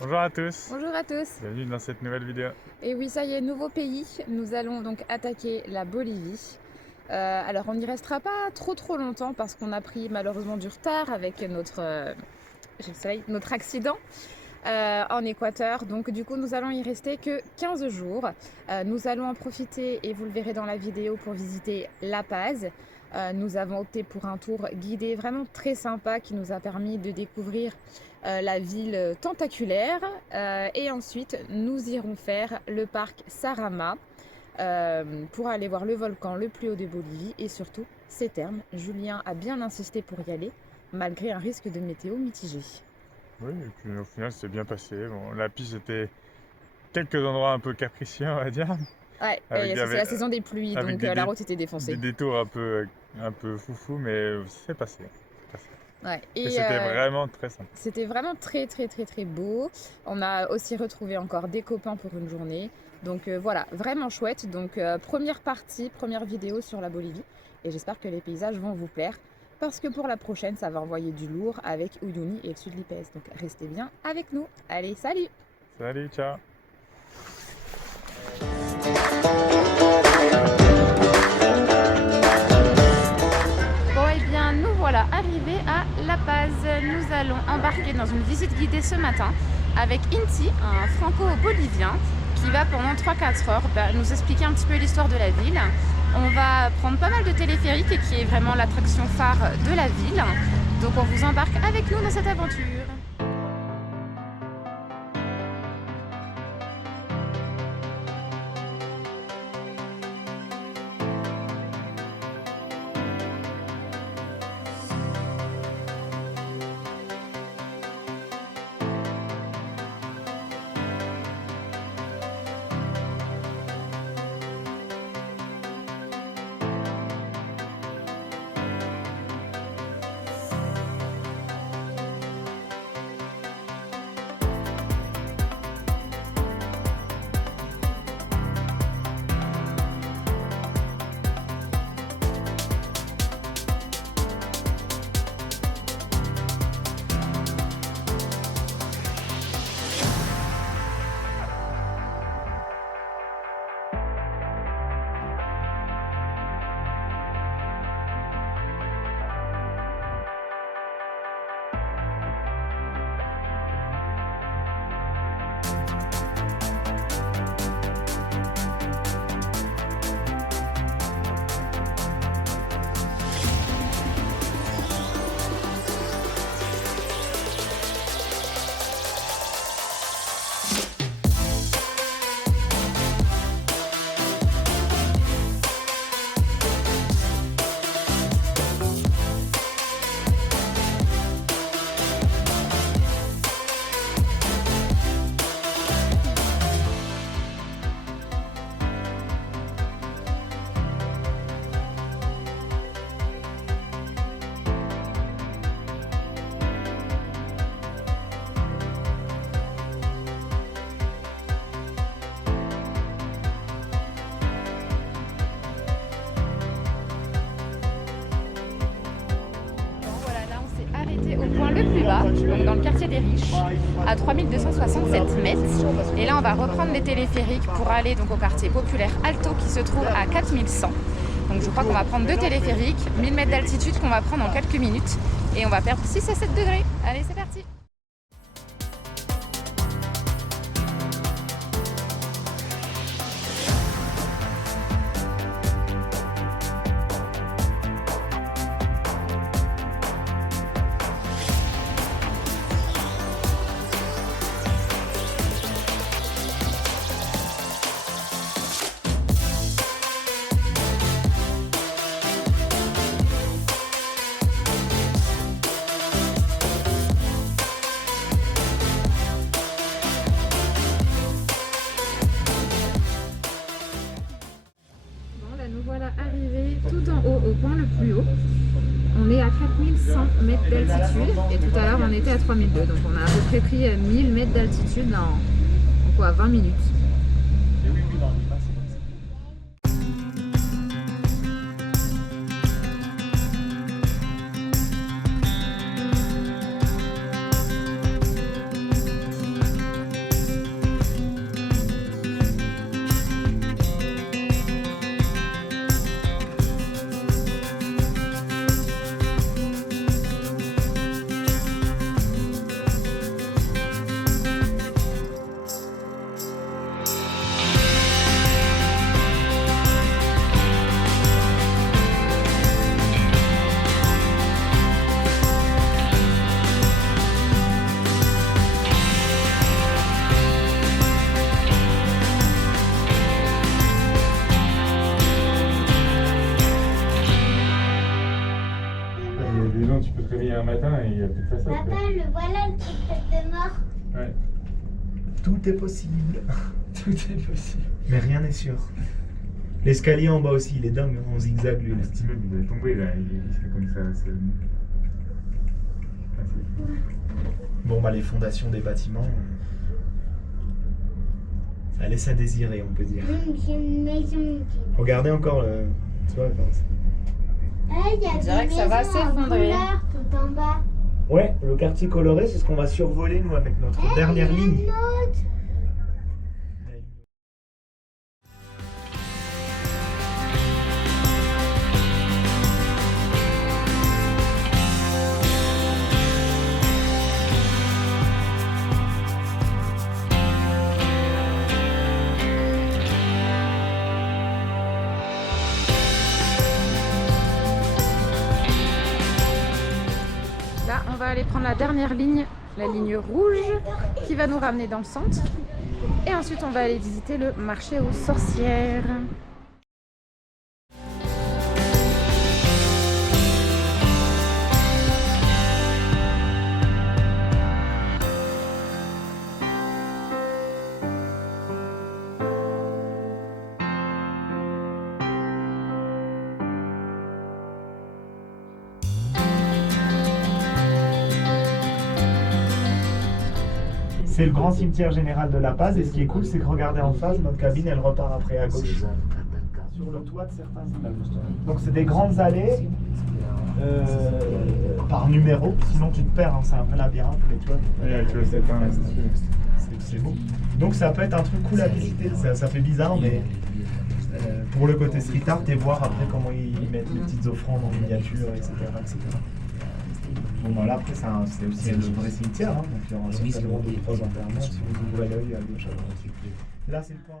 Bonjour à tous, Bonjour à tous. bienvenue dans cette nouvelle vidéo. Et oui, ça y est, nouveau pays. Nous allons donc attaquer la Bolivie. Alors, on n'y restera pas trop longtemps parce qu'on a pris malheureusement du retard avec j'ai le soleil, notre accident en Équateur. Donc, du coup, nous allons y rester que 15 jours. Nous allons en profiter, et vous le verrez dans la vidéo, pour visiter La Paz. Nous avons opté pour un tour guidé vraiment très sympa qui nous a permis de découvrir la ville tentaculaire. Et ensuite, nous irons faire le parc Sarama pour aller voir le volcan le plus haut de Bolivie et surtout ses thermes. Julien a bien insisté pour y aller, malgré un risque de météo mitigé. Oui, et puis au final c'est bien passé. Bon, la piste était quelques endroits un peu capricieux, on va dire, Ouais, avec, c'est avec, la saison des pluies, avec donc la route était des défoncée. détours un peu foufou, mais c'est passé. C'est passé. Ouais, Et et c'était vraiment très sympa. c'était vraiment très beau. On a aussi retrouvé encore des copains pour une journée. Donc voilà, vraiment chouette. Donc première partie, première vidéo sur la Bolivie. Et j'espère que les paysages vont vous plaire. Parce que pour la prochaine, ça va envoyer du lourd avec Uyuni et le sud Lipès. Donc restez bien avec nous. Allez, salut! Salut, ciao! Bon, et bien, nous voilà arrivés à La Paz. Nous allons embarquer dans une visite guidée ce matin avec Inti, un franco-bolivien, qui va pendant 3-4 heures nous expliquer un petit peu l'histoire de la ville. On va prendre pas mal de téléphériques et qui est vraiment l'attraction phare de la ville. Donc on vous embarque avec nous dans cette aventure. Au point le plus bas, donc dans le quartier des riches, à 3267 mètres. Et là, on va reprendre les téléphériques pour aller donc au quartier populaire Alto qui se trouve à 4100. Donc je crois qu'on va prendre 2 téléphériques, 1000 mètres d'altitude qu'on va prendre en quelques minutes. Et on va perdre 6 à 7 degrés. Allez, c'est parti! Nous voilà arrivés tout en haut, au point le plus haut. On est à 4100 mètres d'altitude et tout à l'heure on était à 3002. Donc on a à peu près pris 1000 mètres d'altitude en quoi, 20 minutes. Papa, le voilà le truc de mort. Ouais. Tout est possible. Tout est possible. Mais rien n'est sûr. L'escalier en bas aussi, il est dingue, hein, en zigzag lui. Le petit immeuble, il est tombé là, il est comme ça. C'est... Bon bah les fondations des bâtiments, ça laisse à désirer, on peut dire. C'est une maison. Regardez encore le... Tu vois, Il y a On dirait des que ça va maisons en s'effondrer. couleur tout en bas. ouais, le quartier coloré, c'est ce qu'on va survoler nous avec notre dernière Il y a ligne. une autre. Là, on va aller prendre la dernière ligne, la ligne rouge, qui va nous ramener dans le centre. Et ensuite, on va aller visiter le marché aux sorcières. C'est le grand cimetière général de La Paz et ce qui est cool, c'est que regardez en face, notre cabine, elle repart après à gauche. Sur le toit de certains immeubles. Donc c'est des grandes allées par numéro, sinon tu te perds, hein, c'est un peu labyrinthe, mais tu vois. Ouais, tu vois, C'est beau. Donc ça peut être un truc cool à visiter, ça fait bizarre, mais pour le côté street art et voir après comment ils mettent les petites offrandes en miniature, etc. etc. Bon, bah là, après, c'est aussi un vrai cimetière, hein, donc il y aura certainement 2-3 enterrements si vous ouvrez l'œil à gauche à droite. Là, c'est le point.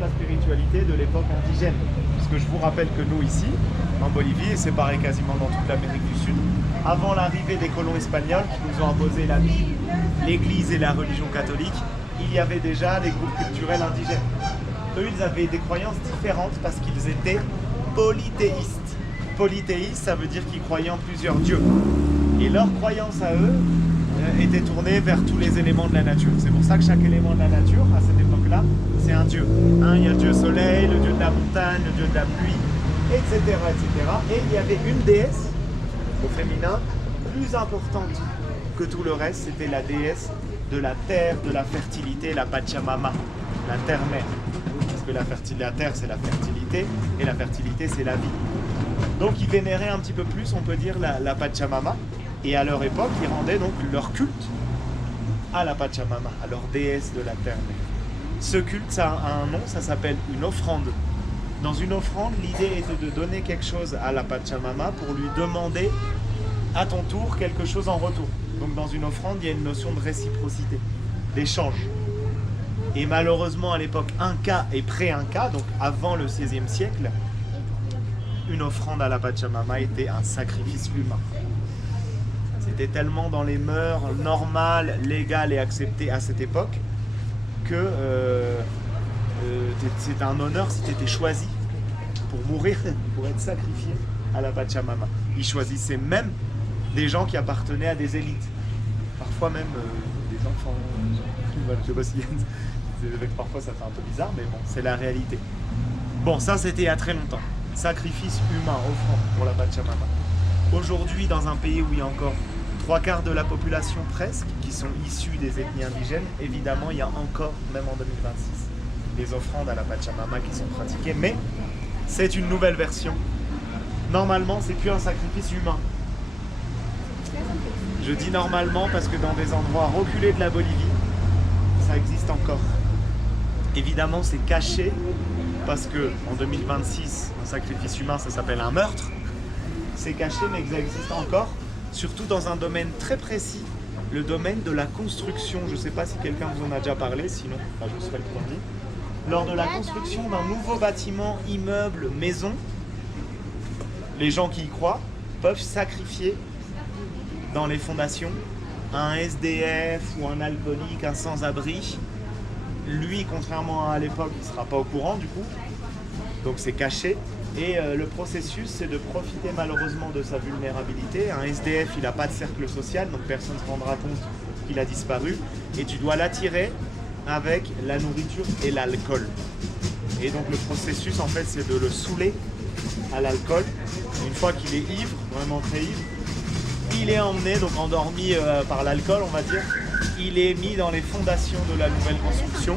La spiritualité de l'époque indigène. Parce que je vous rappelle que nous ici, en Bolivie, et c'est pareil quasiment dans toute l'Amérique du Sud, avant l'arrivée des colons espagnols qui nous ont imposé la Bible, l'Église et la religion catholique, il y avait déjà des groupes culturels indigènes. Eux, ils avaient des croyances différentes parce qu'ils étaient polythéistes. Polythéistes, ça veut dire qu'ils croyaient en plusieurs dieux. Et leur croyance à eux était tournée vers tous les éléments de la nature. C'est pour ça que chaque élément de la nature, à cette époque-là, c'est un dieu. Il y a le dieu soleil, le dieu de la montagne, le dieu de la pluie, etc., etc. Et il y avait une déesse, au féminin, plus importante que tout le reste, c'était la déesse de la terre, de la fertilité, la Pachamama, la terre-mère. Parce que la terre, c'est la fertilité, et la fertilité, c'est la vie. Donc ils vénéraient un petit peu plus, on peut dire, la Pachamama. Et à leur époque, ils rendaient donc leur culte à la Pachamama, à leur déesse de la terre-mère. Ce culte, ça a un nom, ça s'appelle une offrande. Dans une offrande, l'idée était de donner quelque chose à la Pachamama pour lui demander à ton tour quelque chose en retour. Donc dans une offrande, il y a une notion de réciprocité, d'échange. Et malheureusement, à l'époque Inca et pré-Inca, donc avant le XVIe siècle, une offrande à la Pachamama était un sacrifice humain. C'était tellement dans les mœurs normales, légales et acceptées à cette époque que c'était un honneur si tu étais choisi pour mourir, pour être sacrifié à la Pachamama. Ils choisissaient même des gens qui appartenaient à des élites, parfois même des enfants. Je sais pas si parfois ça fait un peu bizarre, mais bon, c'est la réalité. Bon, ça c'était il y a très longtemps. Sacrifice humain, offrande pour la Pachamama. Aujourd'hui, dans un pays où il y a encore 3/4 de la population presque qui sont issus des ethnies indigènes, évidemment, il y a encore, même en 2026, des offrandes à la Pachamama qui sont pratiquées, mais c'est une nouvelle version Normalement, c'est plus un sacrifice humain. Je dis normalement parce que dans des endroits reculés de la Bolivie, ça existe encore. Évidemment, c'est caché parce que en 2026, un sacrifice humain, ça s'appelle un meurtre. C'est caché, mais ça existe encore, surtout dans un domaine très précis, le domaine de la construction. Je ne sais pas si quelqu'un vous en a déjà parlé, sinon je serai le premier. Lors de la construction d'un nouveau bâtiment, immeuble, maison, les gens qui y croient peuvent sacrifier dans les fondations un SDF ou un alcoolique, un sans-abri. Lui, contrairement à l'époque, il ne sera pas au courant du coup, donc c'est caché. Et le processus, c'est de profiter malheureusement de sa vulnérabilité. Un SDF, il n'a pas de cercle social, donc personne ne se rendra compte qu'il a disparu. Et tu dois l'attirer avec la nourriture et l'alcool. Et donc le processus, en fait, c'est de le saouler à l'alcool. Une fois qu'il est ivre, vraiment très ivre, il est emmené, donc endormi par l'alcool, on va dire. Il est mis dans les fondations de la nouvelle construction.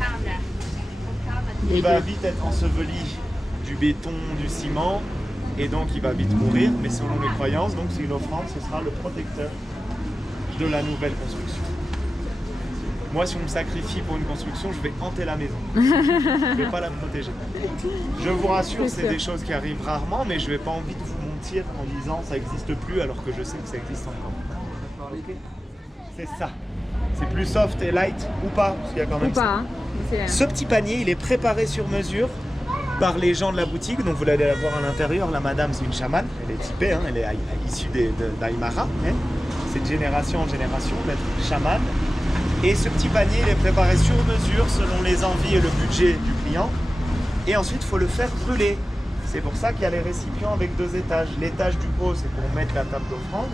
Il va vite être enseveli du béton, du ciment, et donc il va vite mourir, mais selon les croyances, donc c'est une offrande, ce sera le protecteur de la nouvelle construction. Moi, si on me sacrifie pour une construction, je vais hanter la maison. Je ne vais pas la protéger. Je vous rassure, c'est des choses qui arrivent rarement, mais je n'ai pas envie de vous mentir en disant ça n'existe plus, alors que je sais que ça existe encore. C'est ça. C'est plus soft et light ou pas, parce qu'il y a quand même ça. Ce petit panier, il est préparé sur mesure par les gens de la boutique, donc vous allez la voir à l'intérieur. La madame, c'est une chamane, elle est typée, elle est issue d'Aymara, c'est de génération en génération d'être chamane. Et ce petit panier, il est préparé sur mesure selon les envies et le budget du client. Et ensuite, il faut le faire brûler. C'est pour ça qu'il y a les récipients avec 2 étages. L'étage du haut, c'est pour mettre la table d'offrande,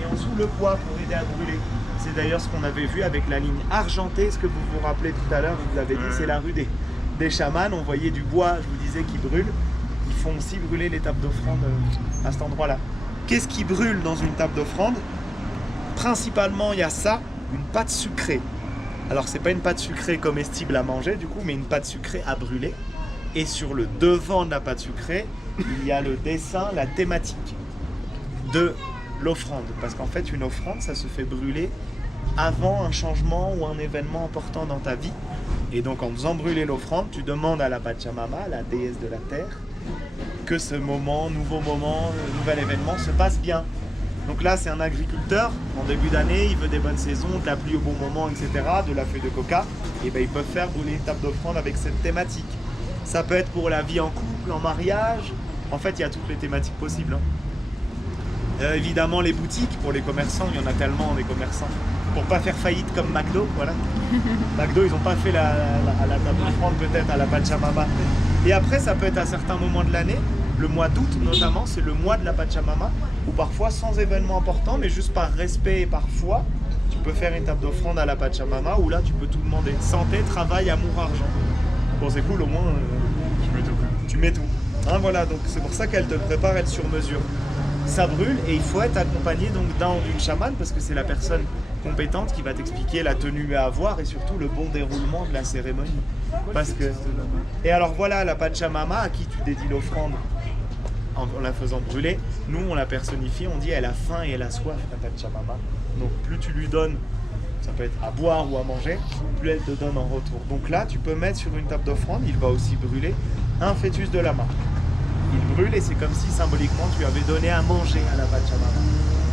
et en dessous le bois pour aider à brûler. C'est d'ailleurs ce qu'on avait vu avec la ligne argentée, ce que vous vous rappelez tout à l'heure, je vous l'avais dit, c'est la rue des chamans. On voyait du bois, je vous disais, qui brûle. Ils font aussi brûler les tables d'offrande à cet endroit-là. Qu'est-ce qui brûle dans une table d'offrande? Principalement, il y a ça, une pâte sucrée. Alors, c'est pas une pâte sucrée comestible à manger, du coup, mais une pâte sucrée à brûler. Et sur le devant de la pâte sucrée, il y a le dessin, la thématique de l'offrande. Parce qu'en fait, une offrande, ça se fait brûler avant un changement ou un événement important dans ta vie. Et donc en faisant brûler l'offrande, tu demandes à la Pachamama, la déesse de la terre, que ce moment, nouvel événement se passe bien. Donc là, c'est un agriculteur, en début d'année, il veut des bonnes saisons, de la pluie au bon moment, etc., de la feuille de coca, et bien ils peuvent faire brûler une table d'offrande avec cette thématique. Ça peut être pour la vie en couple, en mariage, en fait il y a toutes les thématiques possibles. Évidemment les boutiques, pour les commerçants, il y en a tellement des commerçants. Pour pas faire faillite comme McDo, voilà. McDo, ils n'ont pas fait la table d'offrande peut-être à la Pachamama. Et après, ça peut être à certains moments de l'année, le mois d'août notamment, c'est le mois de la Pachamama, où parfois sans événement important, mais juste par respect et par foi, tu peux faire une table d'offrande à la Pachamama, où là tu peux tout demander. Santé, travail, amour, argent. Bon, c'est cool, au moins, tu mets tout. Hein, voilà, donc c'est pour ça qu'elle te prépare, elle sur mesure. Ça brûle et il faut être accompagné donc d'un ou d'une chamane, parce que c'est la personne compétente qui va t'expliquer la tenue à avoir et surtout le bon déroulement de la cérémonie. Parce que... Et alors voilà, la Pachamama à qui tu dédies l'offrande en la faisant brûler, nous on la personnifie, on dit elle a faim et elle a soif, la Pachamama. Donc plus tu lui donnes, ça peut être à boire ou à manger, plus elle te donne en retour. Donc là, tu peux mettre sur une table d'offrande, il va aussi brûler un fœtus de lama. Il brûle et c'est comme si symboliquement tu avais donné à manger à la Pachamama.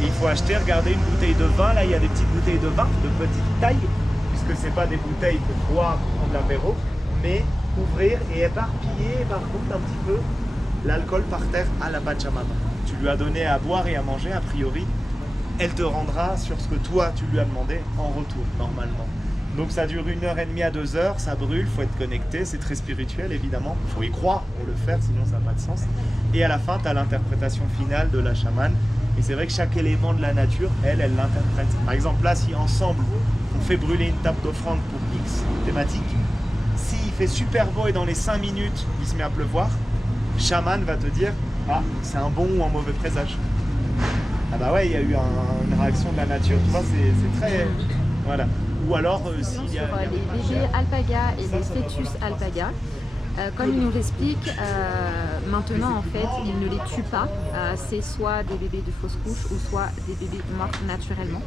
Et il faut acheter, regardez, une bouteille de vin. Là, il y a des petites bouteilles de vin de petite taille, puisque c'est pas des bouteilles pour boire, pour prendre l'apéro, mais ouvrir et éparpiller par contre un petit peu l'alcool par terre à la Pachamama. Tu lui as donné à boire et à manger, a priori, elle te rendra sur ce que toi tu lui as demandé en retour, normalement. Donc ça dure 1h30 à 2 heures, ça brûle, il faut être connecté, c'est très spirituel évidemment, il faut y croire pour le faire, sinon ça n'a pas de sens. Et à la fin, tu as l'interprétation finale de la chamane. Et c'est vrai que chaque élément de la nature, elle l'interprète. Par exemple, là, si ensemble, on fait brûler une table d'offrande pour X thématique, s'il fait super beau et dans les 5 minutes, il se met à pleuvoir, chaman va te dire « Ah, c'est un bon ou un mauvais présage. » Ah bah ouais, il y a eu une réaction de la nature, tu vois, c'est très... Voilà. Ou alors, s'il y a... Sur les bébés alpagas et les fœtus alpagas, Comme il nous l'explique, maintenant en fait, il ne les tue pas. C'est soit des bébés de fausse couche ou soit des bébés morts naturellement.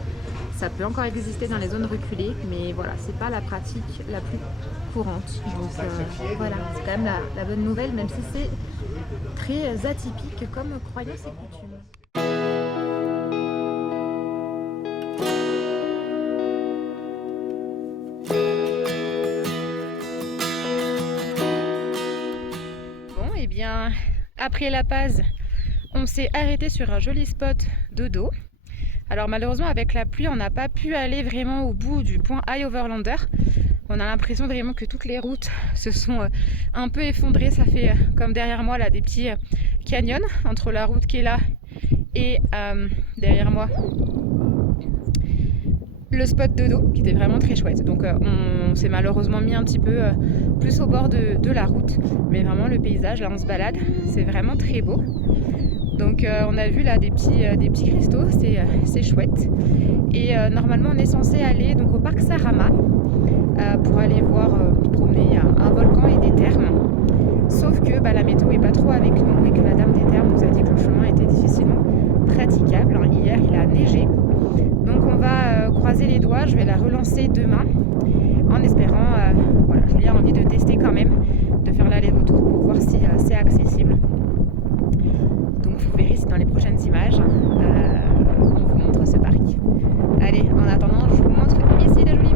Ça peut encore exister dans les zones reculées, mais voilà, c'est pas la pratique la plus courante. Donc voilà, c'est quand même la bonne nouvelle, même si c'est très atypique comme croyance et coutume. Et bien, après La Paz, on s'est arrêté sur un joli spot de dos. Alors malheureusement avec la pluie on n'a pas pu aller vraiment au bout du point High Overlander. On a l'impression vraiment que toutes les routes se sont un peu effondrées. Ça fait comme derrière moi là des petits canyons entre la route qui est là et derrière moi le spot de dos qui était vraiment très chouette. Donc on s'est malheureusement mis un petit peu plus au bord de la route. Mais vraiment le paysage là on se balade, c'est vraiment très beau. Donc on a vu là des petits cristaux, c'est chouette. Et normalement on est censé aller donc, au parc Sarama pour aller voir, promener un volcan et des thermes. Sauf que la météo est pas trop avec nous et que la dame des thermes nous a dit que le chemin était difficilement praticable. Hier il a neigé. Donc on va croiser les doigts, je vais la relancer demain en espérant, voilà, je lui ai envie de tester quand même, de faire l'aller-retour pour voir si c'est accessible. Donc vous verrez si dans les prochaines images, on vous montre ce parc. Allez, en attendant, je vous montre ici la jolie vue.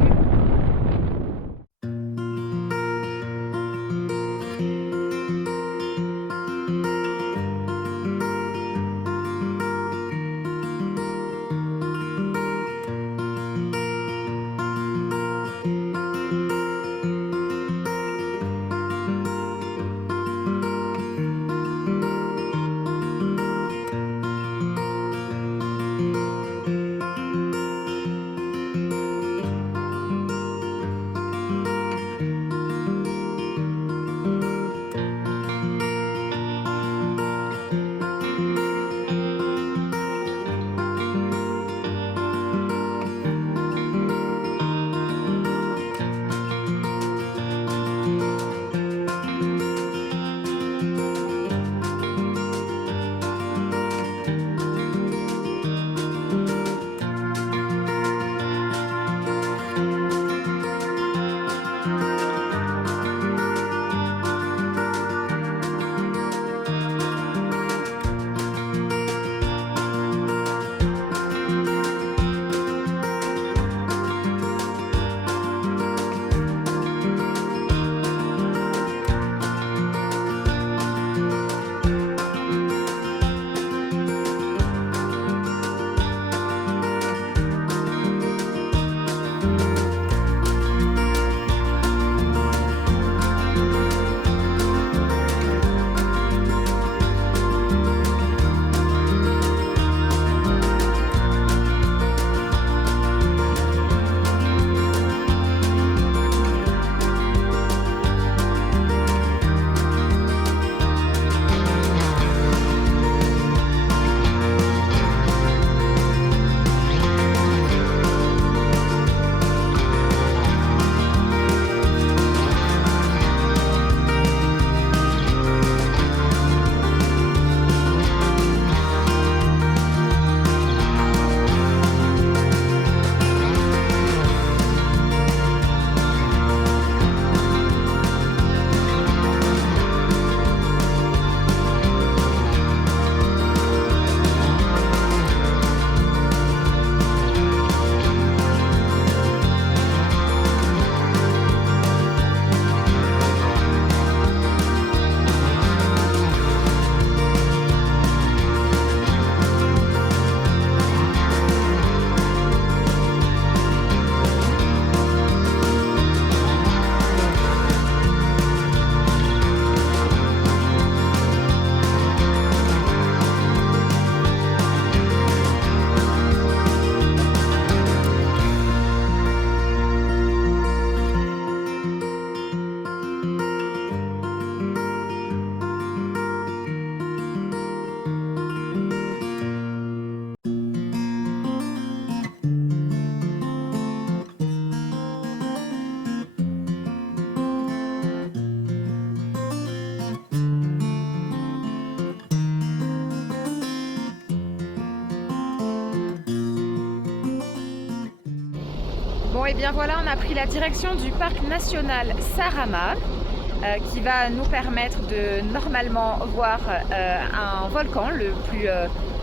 et bien voilà, on a pris la direction du parc national Sarama qui va nous permettre de normalement voir un volcan, le plus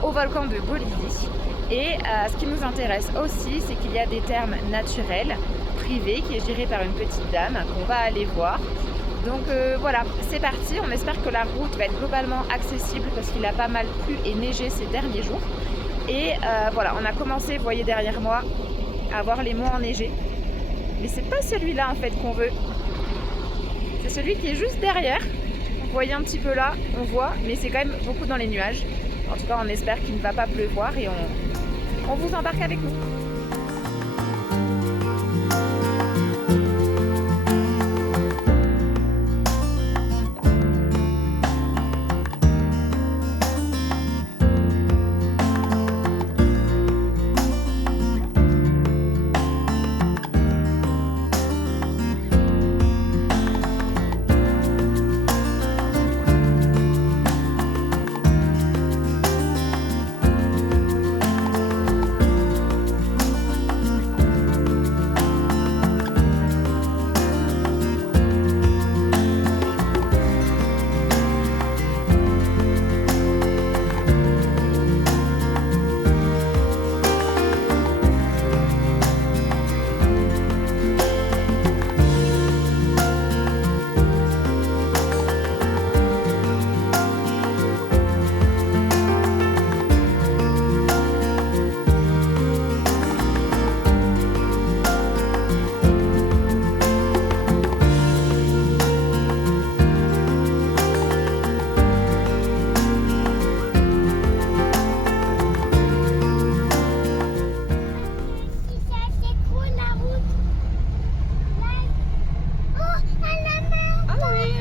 haut volcan de Bolivie. Et ce qui nous intéresse aussi, c'est qu'il y a des thermes naturels privés qui est géré par une petite dame qu'on va aller voir. Donc voilà, c'est parti. On espère que la route va être globalement accessible parce qu'il a pas mal plu et neigé ces derniers jours. Et voilà, on a commencé, vous voyez derrière moi, à voir les monts enneigés. Mais c'est pas celui-là en fait qu'on veut. C'est celui qui est juste derrière. Vous voyez un petit peu là, on voit, mais c'est quand même beaucoup dans les nuages. En tout cas, on espère qu'il ne va pas pleuvoir et on vous embarque avec nous.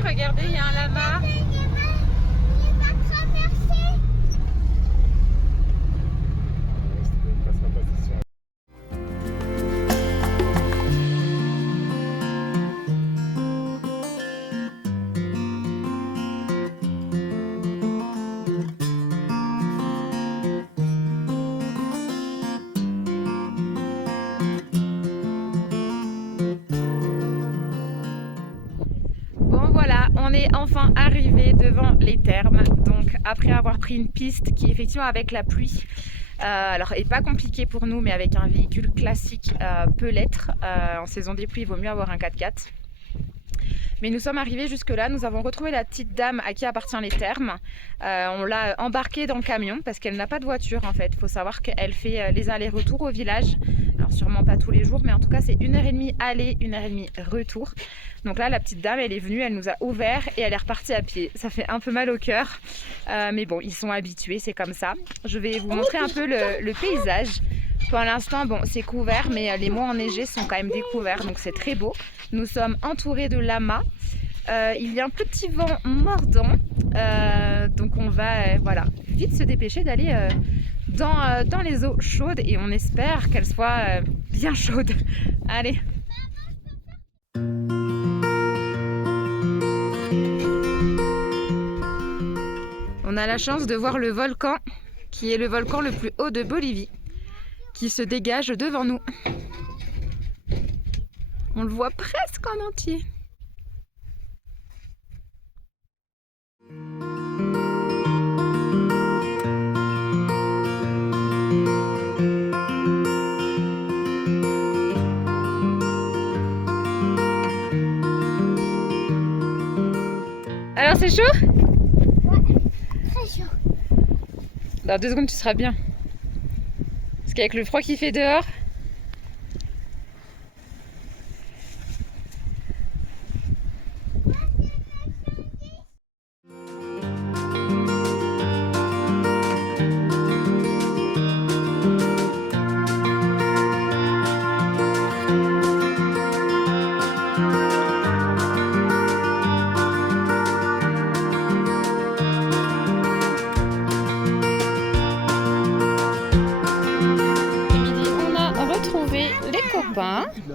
Regardez, il y a un lama. Voilà, on est enfin arrivé devant les thermes. Donc après avoir pris une piste qui effectivement avec la pluie, alors est pas compliquée pour nous, mais avec un véhicule classique peut l'être. En saison des pluies, il vaut mieux avoir un 4x4. Mais nous sommes arrivés jusque là, nous avons retrouvé la petite dame à qui appartient les thermes. On l'a embarquée dans le camion parce qu'elle n'a pas de voiture en fait. Il faut savoir qu'elle fait les allers-retours au village. Alors sûrement pas tous les jours, mais en tout cas c'est 1h30 aller, 1h30 retour. Donc là la petite dame elle est venue, elle nous a ouvert et elle est repartie à pied. Ça fait un peu mal au cœur, mais bon ils sont habitués, c'est comme ça. Je vais vous montrer un peu le paysage. Pour l'instant, bon, c'est couvert, mais les monts enneigés sont quand même découverts, donc c'est très beau. Nous sommes entourés de lamas. Il y a un petit vent mordant, donc on va voilà, vite se dépêcher d'aller dans les eaux chaudes et on espère qu'elles soient bien chaudes. Allez! On a la chance de voir le volcan, qui est le volcan le plus haut de Bolivie, qui se dégage devant nous. On le voit presque en entier. Alors c'est chaud? Ouais, très chaud. Dans 2 secondes tu seras bien. Parce qu'avec le froid qu'il fait dehors.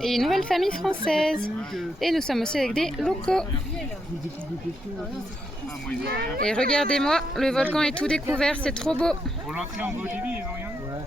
Et une nouvelle famille française. Et nous sommes aussi avec des locaux. Et regardez-moi, le volcan est tout découvert, c'est trop beau. Pour l'entrée en Bolivie, ils ont rien. Ouais.